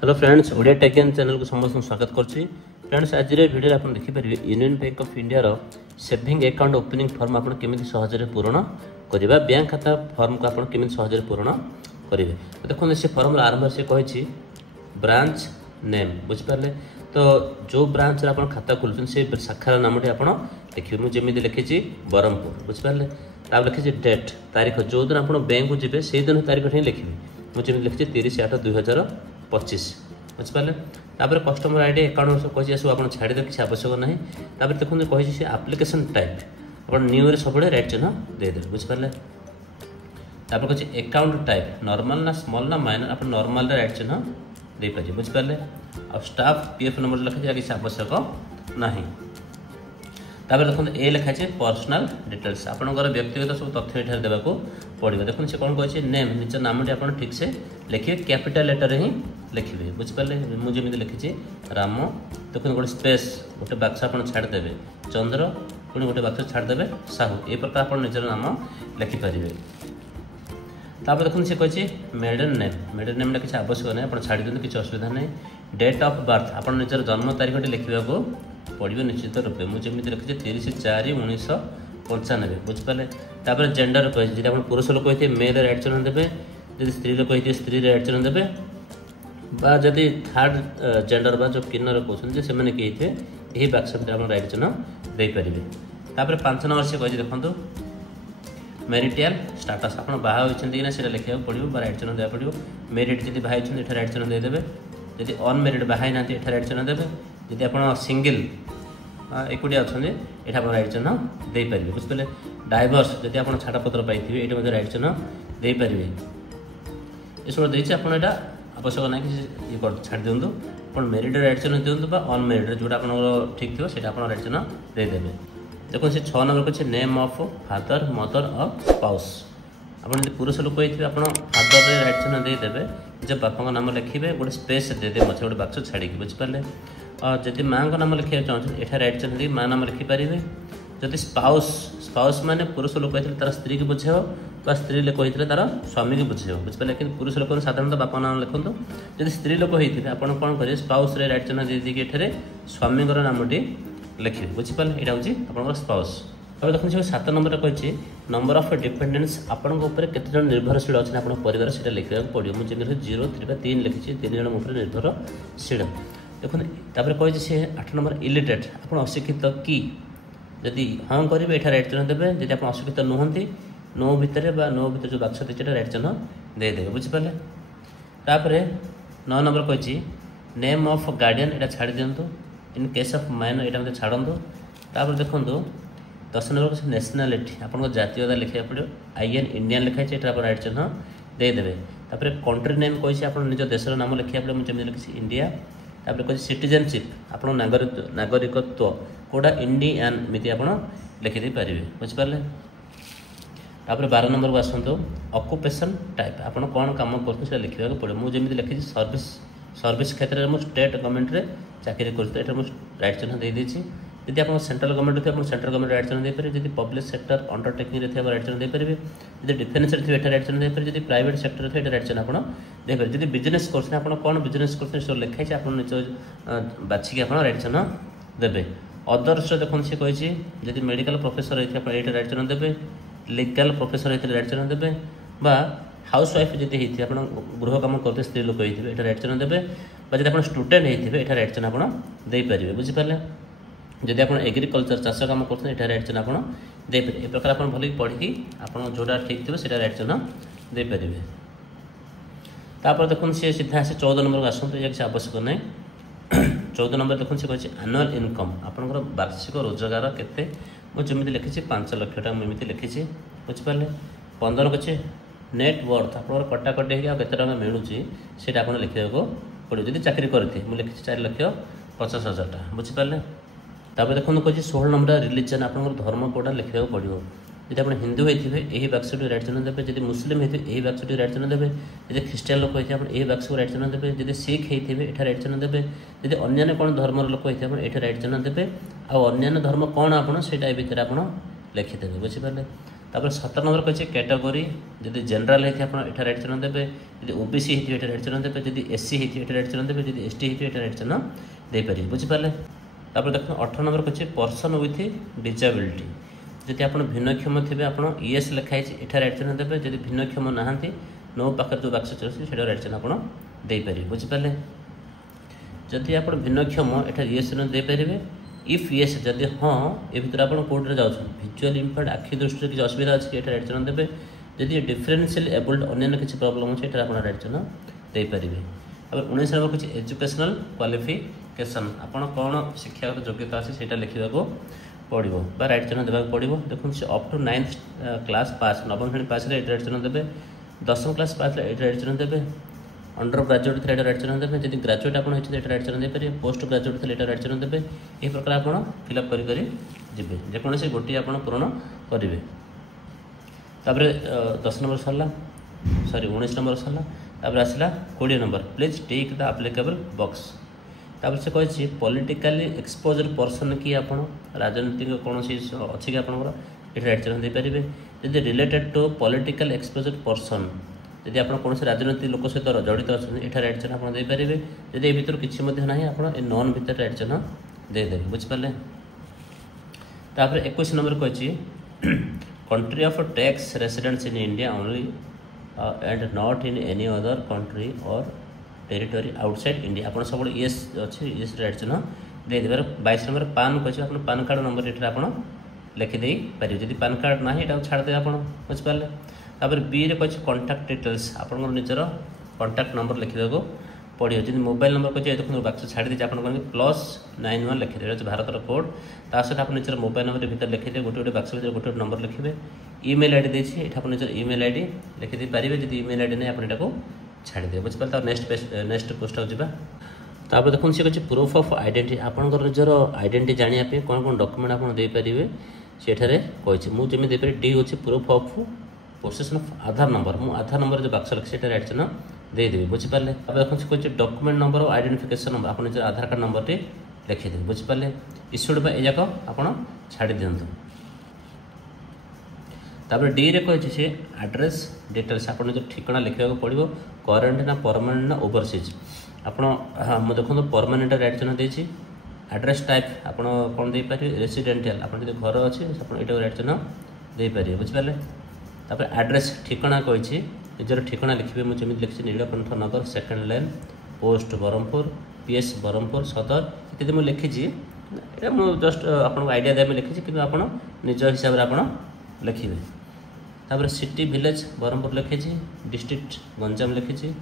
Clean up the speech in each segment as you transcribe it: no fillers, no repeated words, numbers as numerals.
Hello friends, Odia tech and channel को समस्त स्वागत करछि। फ्रेंड्स, आज वीडियो आप देखि परिबे यूनियन बैंक ऑफ इंडिया रो सेविंग अकाउंट ओपनिंग फॉर्म आपण केमिति सहजरे पूर्ण करिबा, बैंक खाता फॉर्म को आपण केमिति सहजरे पूर्ण करिवे। तो देखो से फॉर्म रो आरंभ से कहिछि ब्रांच नेम, बुझ पारले। तो जो ब्रांच रे आपण खाता खोलछन से शाखार नामटी आपण लिखिबे। मु जेमिति लिखिछि बरहमपुर, बुझ पारले। ता लिखिछि डेट, तारीख जो दिन आपण बैंक को जिबे से दिन तारीख ही लिखिबे। मु जेमिति लिखिछि 30/8/2025, बुझिपारे। तापर कस्टमर आईडी अकाउंट सब कहि सब आप छाड़ी दे किसी आवश्यक ना। तापर देखते कही से आप्लिकेसन टाइप आप न्यू सब राइट चिन्ह देदे, बुझिपारे। तापर कही अकाउंट टाइप नॉर्मल ना स्मॉल ना माइनर, आप नॉर्मल राइट चिन्ह दे पारे, बुझिपारे। आ स्टाफ पीएफ नंबर लिखा किसी आवश्यक ना। तापर देखते ए लिखाई पर्सनल डिटेल्स, आपंकर व्यक्तिगत सब तथ्य ये देवाक पड़ो। देखते से कौन कही नेम, निज नामटी आप ठीक से लिखिए, कैपिटल लेटर ही लिखिए, बुझिपारे। मुझे लिखी राम, देखते गोटे स्पेस गोटे बाक्स आप छाड़देवे चंद्र, पुणी गोटे बाक्स छाड़देवे साहू, ये प्रकार आप निजर नाम लिखिपारे। तापर देखते से कही मेडन नेम, मेडन नेम किसी आवश्यक नहीं, आप छाड़ी दिखाते किसी असुविधा नहीं। डेट ऑफ बर्थ आप निजर जन्म तारीख लिखा पड़ो निश्चित रूपे। मुझे लिखी 30/4/1995, बुझिपारे। तापर जेंडर कही आप पुरुष लोक होते मेल राइट चिन्ह देवे, जब स्त्री लोक होते स्त्री राइट चिन्ह देवे, बा जदि थर्ड जेंडर बा जो किन्नर कहते से मैंने किए थे यही बाक्स आप राइट चिन्ह दे पारे। तापर 5 नंबर से कही देखो मैरिटाल स्टाटस, आप बाहा होती कि ना लिखा पड़ो, राइट चिन्ह देवा पड़ो। मेरिट जब बाहा होती राइट चिन्ह देदेवे, जब अनमेरिड बाहा ना राइट चिन्ह देवे, जब आप सिंगल एकुटिया अच्छा ये राइट चिन्ह दे पारे, बुझिपारे। डाइवर्स जब आप छाड़पत्र पाई ये राइट चिन्ह दे पारे। ये सब देखिए आप आवश्यक ना कि ये छाड़ दिंतु, आप मेरिट राइट चिन्ह दिंतु बा अनमेरिड जोटा आप ठीक थो से राइट चिन्ह देदेवे। देखो से 6 नंबर को नेम ऑफ फादर मदर और स्पाउस, आप पुरुष लोक होते आप फादर राइट चिन्ह देदेवे, जब बापा नाम लिखे गोटे स्पेस देदे मझे गोटे बाक्स छाड़ी, बुझिपारे। और जब माँ का नाम लिखा चाहते ये राइट चिन्ह माँ नाम लिखिपारे। जदि स्पाउस, स्पाउस माने पुरुष लोक होते तार स्त्री की बुझेब, बा स्त्री लोक होते तार स्वामी की बुझेब, बुझिपारे। लेकिन पुरुष लोक साधारणतः बापा नाम लिखुँ। जब स्त्री लोक होते आप कौन करेंगे स्पाउस राइट चिन्ह दे ये स्वामी नामटी लिखे, बुझिपारे। यहाँ हूँ आप स्पाउस। अब देखते 7 नंबर कही नंबर ऑफ डिपेंडेंट्स, आपंक केते निर्भरशील अच्छे आप परिवार से लिखा पड़ो। मुझे 0 3 लिखी 3 जन ऊपर निर्भरशील। देखते तापर कही से 8 नंबर इलिटरेट, आप अशिक्षित कि जदि हाँ करेंगे ये राइट चिन्ह देवे, जब आप अशिक्षित नुहति नो भितर जो बाक्स देते राइट चिन्ह देदेवे, बुझिपारे। तापर 9 नंबर कही नेम ऑफ गार्डियन, यहाँ छाड़ी दिंतु। इन केस ऑफ माइनर यहाँ मतलब छाड़ू। तापर देखो 10 नंबर नेशनालिटी, आप जातीयता लिखा पड़ो। IN इंडियन लिखाई आप राइट चिन्ह देदेवे। तापर कंट्री नेम कही आप निज देशर नाम लिखा पड़ो, मुझे लिखी इंडिया। तापर कही सिटीजनशिप, आप नागरिकत्व कौटा इंडियन मिति आप लिखिदे पारे, बुझिपारे। तापर 12 नंबर को आसतु ऑक्युपेशन टाइप, आप कौन काम करते लिखा पड़ो। मुझे लिखी सर्विस क्षेत्र में स्टेट गवर्नमेंट रे चाकरी करते राइट चिन्ह दे देछि। यदि आप सेंट्रल गवर्नमेंट थे सेंट्रल गवर्नमेंट राइट चिन्ह देपारे, जब पब्लिक सेक्टर अंडरटेकिंग थे राइट चिन्ह देपारे, जब डिफेन्स थे राइट चिन्ह देपारे, जब प्राइवेट सेक्टर थे राइट चिन्ह आप देपारे। जब बिजनेस करते आप कौन बिजनेस करते सब लिखाई आप निज बाछिकी आप राइट चिन्ह देवे। अदर्स देखते से कही जब मेडिकल प्रोफेसर होते ये राइट चिन्ह देवे, लीगल प्रोफेसर होते राइट चिन्ह देवे, बा हाउस वाइफ जब होती आप गृह काम करते स्त्री लोक होते ये राइट चिन्ह देवे, जब आप स्टूडेंट होते ये राइट चिन्ह आप देपारे, बुझिपारे। जब आप एग्रिकल्चर चाष कम करते हैं राइट चिन्ह आप देपारे। ए प्रकार आप भल पढ़ी आप जोटा ठीक थे से राइट चिन्ह देपारे। तापर देखते सी सीधा आसे 14 नंबर को आसतु, ये किसी आवश्यक नहीं। 14 नंबर देखते से कही एनुअल इनकम, आपंकर वार्षिक रोजगार केते, मुझे लिखी 5 लाख टाइम एमती लिखी, बुझिपारे। 15 कहे नेट वर्थ, आप कटाकटी के मिलूँ से आप लिखा पड़ो। जब चाकरी करते मुझे लिखी 4,50,000, बुझिपारे। तापर देखो कही 16 नंबर रिलीजन, आप धर्म कौटा लिखा पड़ो। जब आप हिंदू होते यही बाक्स राइट चिन्ह देवे, जब मुस्लिम होते यही बाक्स राइट चिन्ह देवे, जब ख्रीस्टान लोक होते आप यही बाक्स राइट चिन्ह देवे, जब सिख होते ये राइट चिन्ह देवे, जब अन्य कौन धर्म लोक होते आप ये राइट चिन्ह देवे, अन्य धर्म कौन आपड़ा भितर आप लिखिदेवे, बुझिपारे। तापर 17 नंबर कहे कैटेगोरी जदि जनरल है आप राइट चिन्ह देवे जब ओबीसी है राइट चिन्ह देवे जब एससी है राइट चिन्ह देवे जब एसटी है राइट चिन्ह देपारे बुझिपारे। तापर देखो 18 नंबर कहे पर्सन विथ डिजेबिलिटी जदि आप भिन्नक्षम थे आप येस लिखाई एटा राइट चिन्ह देवे जब भिन्नक्षम नहांती नो पाखे जो बाक्स अच्छे से राइट चिन्ह आप देपारे बुझिपारे। जदि आप भिन्नक्षम एटा येस चिन्ह देपारे इफ येस जदि हाँ ये भितर आप कोर्टे जाऊँ भिजुआल इम्पेयर्ड आखि दृष्टि किसी असुविधा अच्छी ये राइट चिन्ह देवे जदि डिफरेंशियल एबल्ड अन्य किसी प्रॉब्लम अच्छे आप राइट चिन्ह देपारे। अब 19 नंबर कुछ एजुकेशनल क्वालिफिकेशन आपड़ कौन शिक्षागत योग्यता अच्छे से लिखा पड़ो राइट चिन्ह देवाक पड़ो। देखो up to 9th class pass नवम श्रेणी पास राइट चिन्ह देवे 10th क्लास पास राइट चिन्ह देवे अंडर ग्राजुएट थे राइट चिन्ह देवे जब ग्राजुएट आप राइट चिन्ह देपारे पोस्ट ग्राजुएट थे राइट चिन्ह देवे यह प्रकार आप फिलअप करेंगे जेकोसी गोटे आप पूरण करेंगे। तापर 10 नंबर सरला सॉरी 19 नंबर सरला तापर आसला 20 number please take the applicable box. तापर से कही पॉलिटिकली एक्सपोज्ड पर्सन कि आप राजनीतिक कौन अच्छी कि आप राइट चिन्ह देपारे जब related to political exposed person जदि आप कौन राजनीतिक लोक सहित जड़ित अच्छा राइट चिन्ह आप देपारे जब ये भितर किसी ना आप नॉन भितर राइट चिन्ह देदेवे बुझिपारे। तापर 21 नंबर कही country of tax residents in India only and not in any other country और टेरिटोरी आउटसाइड इंडिया आप सब येस अच्छे येस राइट चिन्ह देदेवे। 22 नंबर पान कहे आप पान कार्ड नंबर ये आप लिखिदे पारे जब पान कार्ड ना ये छाड़दे आप बुझिपारे। तापर बी रे कहे कॉन्टैक्ट डिटेल्स आप निजर कॉन्टैक्ट नंबर लिखिदेको पड़ो जब मोबाइल नंबर कहे देखो बाक्स छाड़ी दीजिए आप +91 लिखिदे भारतर कोड ता सहित आप निजर मोबाइल नंबर भीतर लिखिदे गोटे गोटे बाक्स भीतर गोटे नंबर लिखे ईमेल आईडी देती ये आप निजर ईमेल आईडी लिखिदे पारे जब ईमेल आईडी नहीं आपको छाड़दे बुझिपारे। नेक्स्ट पोस्ट जावा तापर देखो सी कहे प्रूफ ऑफ आइडेंटिटी आपंकर निजर आइडेंटिटी जानापी कौन कौन डॉक्यूमेंट आप देपारे सेठारे कही मुझे देपारे डी हूँ proof of possession of Aadhaar number मु आधार नंबर जो बाक्स लगे से राइट चिन्ह देदेवी बुझिपारे। अब देखो कहे डॉक्यूमेंट नंबर और आइडेंटिफिकेशन नंबर आप निज आधार कार्ड नंबर टी लिखिदेवे बुझिपारे। इश्यूड बा याक आप छाड़ी दिंतु। तापर डी रे कहे से एड्रेस डिटेल्स आप निज ठिकाना लिखा पड़ो करेन्ट ना परमानेंट ना ओवरसीज आप देखो परमानेंट राइट चिन्ह देती एड्रेस टाइप आप कौन देपारे रेसिडेंटियल आप घर अच्छे ये राइट चिन्ह देपारे बुझिपारे। तापर एड्रेस ठिकाना कही निजर ठिकाना लिखे मुझे लिखी Nilkanth Nagar second line post Brahmapur PS Brahmapur Sadar इत्यादि मुझे लिखी जस्ट आपको आइडिया देवा लिखी कि आप निज हिसाब से आप लिखे। तापर सिटी विलेज ब्रह्मपुर लिखी डिस्ट्रिक्ट गंजाम लिखी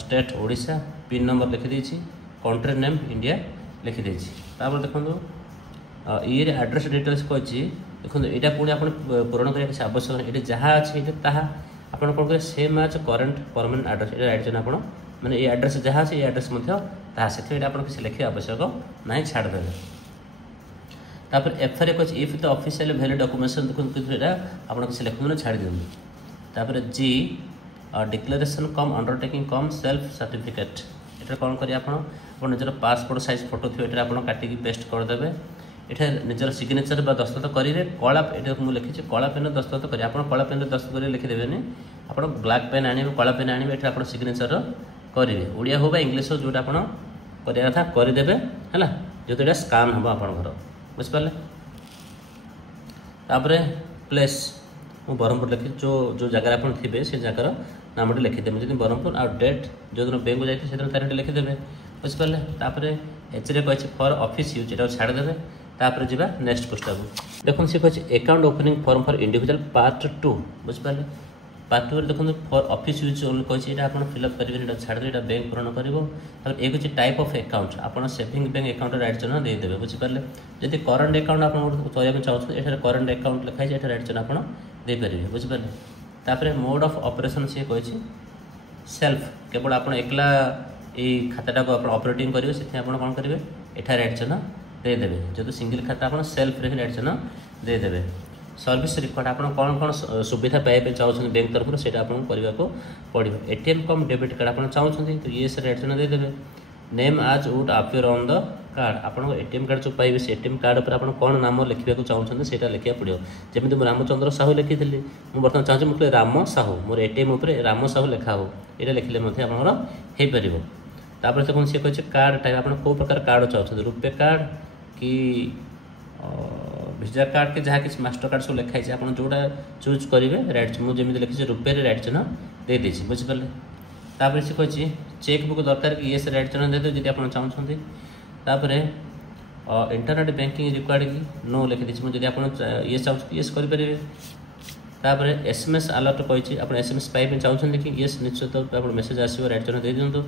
स्टेट ओडिशा पिन नंबर लिखिदे कंट्री नेम इंडिया लिखिदे। तापर देखो ये एड्रेस डिटेल्स कही देखो यहाँ पुणी आप पूरण करने किसी आवश्यक नहीं ये जहाँ अच्छे आप कौन करेंगे सेम आज करेन्ट परमानेंट एड्रेस ये राइट चिन्ह आप मैंने ये एड्रेस जहाँ अच्छे ये एड्रेस से आप किसी लिखे आवश्यक ना छाड़दे। तापर एफआर कही if the official valid documentation देखो आप किसी लिखुन छाड़ दिखाँ। तापर जी डिक्लेरेशन कम अंडरटेकिंग कम सेल्फ सर्टिफिकेट ये कौन करेंगे आप निजर पासपोर्ट साइज फोटो थी ये आप काटिकी पेस्ट करदे ये निजर सिग्नेचर दस्तखत करेंगे कला ये मुझे लिखी कला पेन दस्तखत करेंगे आप कला पेन दस्तखत कर लिखिदेवे आप ब्लैक पेन आने कला पेन आने ये आप सिग्नेचर करेंगे ओडिया हो इंग्लीश हो जोटा आप करवा कथा करदेवे है जो ये स्कान हम आप बुझिपारे। तापर प्लेस मु ब्रह्मपुर लिखी जो जगह आप थे से जगार नाम लिखिदेवे जब ब्रह्मपुर आ डेट जो दिन बैंक जाइए से तारीख लिखिदेवे बुझिपारे। तापर एच कही फॉर ऑफिस यूज ये छाड़देवे। तापर जी नेक्स्ट पोस्ट को देखो सी कहे account opening form for individual part 2 बुझिपारे। पार्ट 2 देखो फॉर ऑफिस यूज ओनली कही आप फिलअप करेंगे छाड़देवे ये बैंक पूरण कर। एक हूँ टाइप ऑफ अकाउंट आप सेविंग बैंक अकाउंट राइट चिन्ह देदेवे बुझिपारे। जब करेन्ट अकाउंट आप चलना चाहते ये करेन्ट अकाउंट लिखाई ये राइट चिन्ह आप देपारे बुझिपारे। तापर मोड ऑफ ऑपरेशन सी कही सेल्फ केवल आप एकला ये खाताटा को आप ऑपरेटिंग करेंगे से आप कौन करेंगे एठा राइट चिन्ह देदेवे। जो सिंगल खाता आप सेल्फ रे राइट चिन्ह देदेवे। सर्विस रिक्वायर्ड आप कौन कौन सुविधा पाइबा चाहते बैंक तरफ से आपको करने को पड़ो। एटीएम कम डेबिट कार्ड आप चाहते तो ये राइट चिन्ह देदेवे। नेम आज would appear on the card आपण एटीएम कार्ड जो पाइबे से एटीएम कार्ड पर आपण कौन नाम लिखा चाहते से लिखा पड़ो जमी मुझे रामचंद्र साहू लिखी मुझे बर्तमान चाहूँ मुझे राम साहू मोर एटीएम उपर राम साहू लिखा हो ये लिखिले आपंकर हो तापर देखो सी कहे कार्ड टाइप आप कौ प्रकार कार्ड चाहते रुपे कार्ड कि भिजा कार्ड के जहाँ किसी मास्टर कार्ड सब लिखाई आप जोटा चूज करेंगे राइट मुझे लिखी रुपे राइट चिन्ह दे देती बुझिपारे तापर से कही चेक बुक दरकार कि येस राइट चिन्ह दे जब आप चाहते तापर इंटरनेट बैंकिंग रिक्वायर्ड कि नो लिखी देती मुझे आप ये चाहते येस करेंगे तापर एसएमएस अलर्ट कही आप एसएमएस पाइप चाहते कि येस निश्चित आप मेसेज आसो राइट चिन्ह दे दिंतु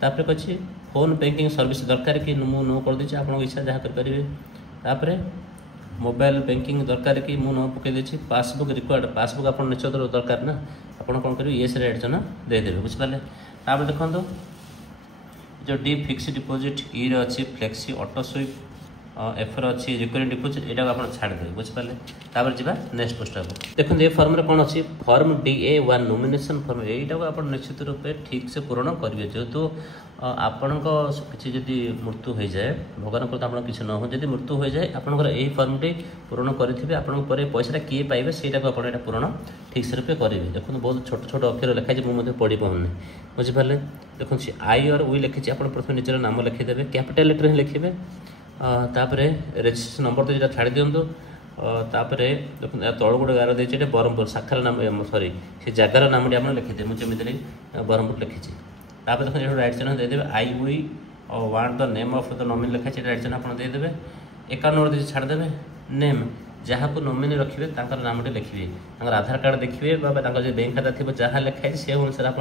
तापर कही फोन बैंकिंग सर्विस दरकार कि मुझे नो कर देती आप इच्छा जहाँ करेंगे तापर मोबाइल बैंकिंग दरकार कि मुझे नो पकई देती पासबुक रिक्वायर्ड पासबुक आप निश्चित दरकार ना आप कौन करेंगे येस राइट चिन्ह देदेवे बुझिपारे तापर देखो जो डी फिक्स डिपोजिट ई अच्छी फ्लेक्सी ऑटो स्वीप एफर अच्छी रिकरिंग डिपोजिट यहाँ आप छाड़देवे बुझिपारे तापर जी नेक्स्ट पोस्ट देखो ये फर्म कौन अच्छी फर्म DA1 नॉमिनेशन फर्म यहीटा को आप निश्चित रूपे ठीक से पूरण करेंगे जेहेतु आपण किसी जदि मृत्यु हो जाए भगवान को आप किसी न हो जब मृत्यु हो जाए आपंकर यही फर्मटी पूरण करेंगे आप पैसा किए पाइबे से पूरण ठीक से रूपे करेंगे देखो बहुत छोट छोट अक्षर लिखाई मुझे पढ़ी पाऊनी बुझिपारे देखो आई और वी लिखी आप प्रथम निजर नाम लिखिदेवे कैपिटल लेटर ही लिखे तापर रेजिस्ट्रेशन नंबर तो जो छाड़ दिंतु तापर देखो तल गोटे गार देती ब्रह्मपुर शाखार नाम सॉरी से जगार नाम आप लिखिदे मुझे ब्रह्मपुर लिखी तापर देखो ये राइट चिन्ह देदेवे I we want the name of the nominee लिखाई राइट चिन्ह आप देदेवे 51 नंबर देती छाड़देवे नेम जहाँ को नॉमिनी रखिए नाम लिखिए आधार कार्ड देखिए जो बैंक खाता थी जहाँ लिखाई से अनुसार आप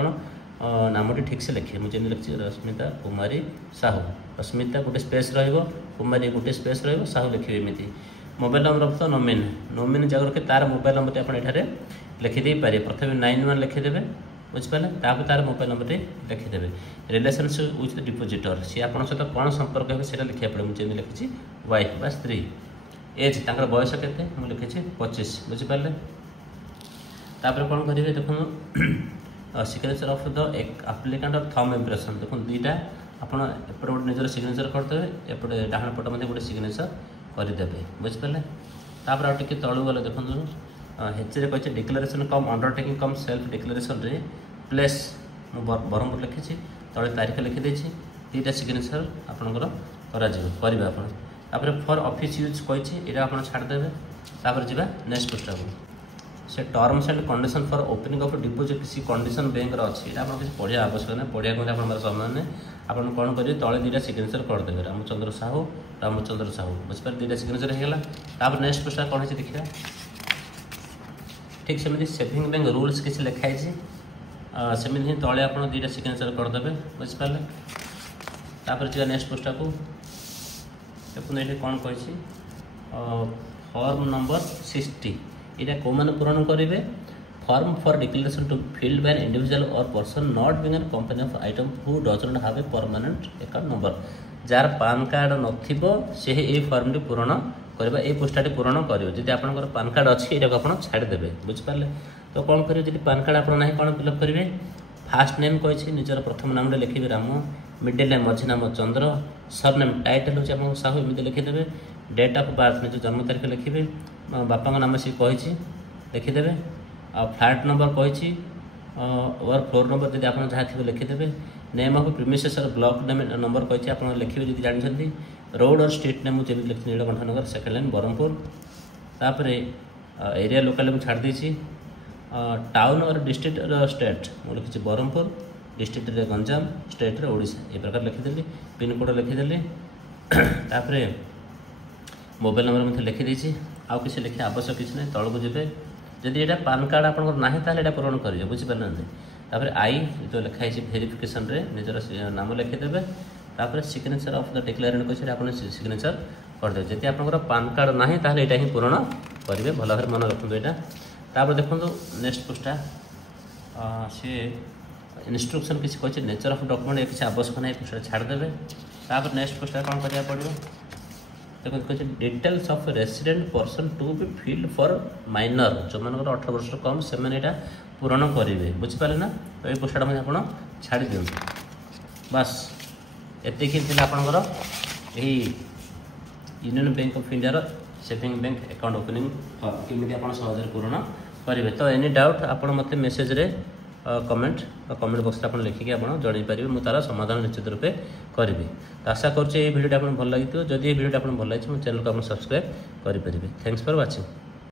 नामटी ठीक से लिखिए मुझे लिखी रश्मिता कुमारी साहू रश्मिता गोटे स्पेस रुमारी गोटे स्पेस साहू लिखिए एमती मोबाइल नंबर तो नॉमिनी जगह रखिए तार मोबाइल नंबर आप लिखिदे पारे प्रथम 91 लिखिदेवे बुझिपारे तापर तार मोबाइल नंबर लिखिदेवे रिलेशनशिप विथ द डिपोजिटर सी आप सहित कौन संपर्क है से लिखा पड़े मुझे लिखी वाइफ बा स्त्री एज तर बयस के मुझे लिखी 25 बुझिपारे तापर कौन करेंगे देखो सिग्नेचर ऑफ द एप्लिकेंट और थंब इम्प्रेशन देखो दुईटा आप एपटे गोटे निजर सिग्नेचर करदेवे एपटे डाण पट मध्य गोटे सिग्नेचर करदेवे बुझिपारे तापर आउ टे तलू गले देखो हेचरे कहे डिक्लेरेशन कम अंडरटेकिंग कम सेल्फ डिक्लेरेशन रे प्लेस ब्रह्मपुर लिखी तले तारीख लिखिदे दुईटा सिग्नेचर आपंकर करेंगे आप फॉर ऑफिस यूज कही यहाँ आप छाड़देवे तापर जी नेक्स्ट पोस्ट से terms and condition for opening of deposit किसी कंडीशन बैंक अच्छी आप किसी पढ़ा आवश्यक ना पढ़ा आप समय नहीं आप कौन करेंगे तले दुईटा सिग्नेचर करदेवे रामचंद्र साहू बुझिपारे दुईटा सिग्नेचर होगा तापर नेक्स्ट पोस्ट कौन है देखिए ठीक सेमती सेविंग बैंक रूल्स किसी लिखाई सेमती ही तले आप दुईटा सिग्नेचर करदेवे बुझिपारे तापर जी नेक्स्ट पोस्ट को देखो ये कौन कही फॉर्म नंबर 60 यहाँ कौ मैंने पूरण करेंगे form for declaration to filled by an individual or person not being an company of item who does not have a permanent account number जार पान कार्ड नथिबो से ये फॉर्म टी पूरण करवा ये पोस्टाटी पूरण कर जब आपंकर पान कार्ड अच्छी यहाँ आप छाड़देवे बुझिपारे तो कौन करेंगे जब पान कार्ड आप ना कौन फिलअप करेंगे फास्ट नेम कही निजर प्रथम नाम लिखे राम मिडिल नेम मझी नाम चंद्र सर नेम टाइटल होची आप साहू एमती लिखिदेवे डेट ऑफ बर्थ निज जन्म तारीख लिखे बापा नाम सी कही लिखिदेवे आ फ्लैट नंबर कही और फ्लोर नंबर जब आप जहाँ थी लिखिदेवे नेम ऑफ प्रीमिसेस और ब्लॉक नेम नंबर कही आप लिखे जब जानते रोड और स्ट्रीट नेम मुझे लिखी नीलकंठ नगर सेकेंड लाइन ब्रह्मपुर तापर एरिया लोकाल मुझे छाड़ देती टाउन और डिस्ट्रिक्ट स्टेट मुझे लिखी ब्रह्मपुर डिस्ट्रिक्ट गंजाम स्टेट ओडिशा ये प्रकार लिखिदेली पिन कोड लिखिदेली तापर मोबाइल नंबर मुझे लिखिदी आउ किसी लिखे आवश्यक किसी ना तौक जी जदि यहाँ पान कार्ड आप ना तो पूरण करेंगे बुझिपारे तापर आई जो लिखाई भेरिफिकेशन रे निजर नाम लिखिदेवे तापर सिग्नेचर ऑफ द डिक्लेरेशन कही आप सिग्नेचर करदे जब आप पान कार्ड ना तो यहाँ ही पूरण करेंगे भल भाव मन रखुद यहाँ तापर देखो नेक्स्ट पोस्टा सी इंस्ट्रक्शन किसी कही नेचर ऑफ डॉक्यूमेंट किसी आवश्यक ना पोस्टा छाड़देवे तापर नेक्स्ट पोस्टा कौन करा पड़ो देखो कहे details of resident person to be filled for minor जो मान 18 वर्ष कम से यहाँ पूरण करेंगे बुझिपारे ना तो ये पोस्टा आप छाड़ दिखाँ बस एतिक आपंकर यही Union Bank of India saving bank account opening form केमी आप सहज पूरण करेंगे। तो एनी डाउट आप मत मेसेज रे कमेंट कमेंट बॉक्स आप लिखिकी आप जन पारे मुझे तार समाधान निश्चित रूपे करी। तो आशा करुँचे भिडियो आपको भल लगी जदि ये भिडियो आपको भल लगी मो चैनल को आप सब्सक्राइब करेंगे। Thanks for watching.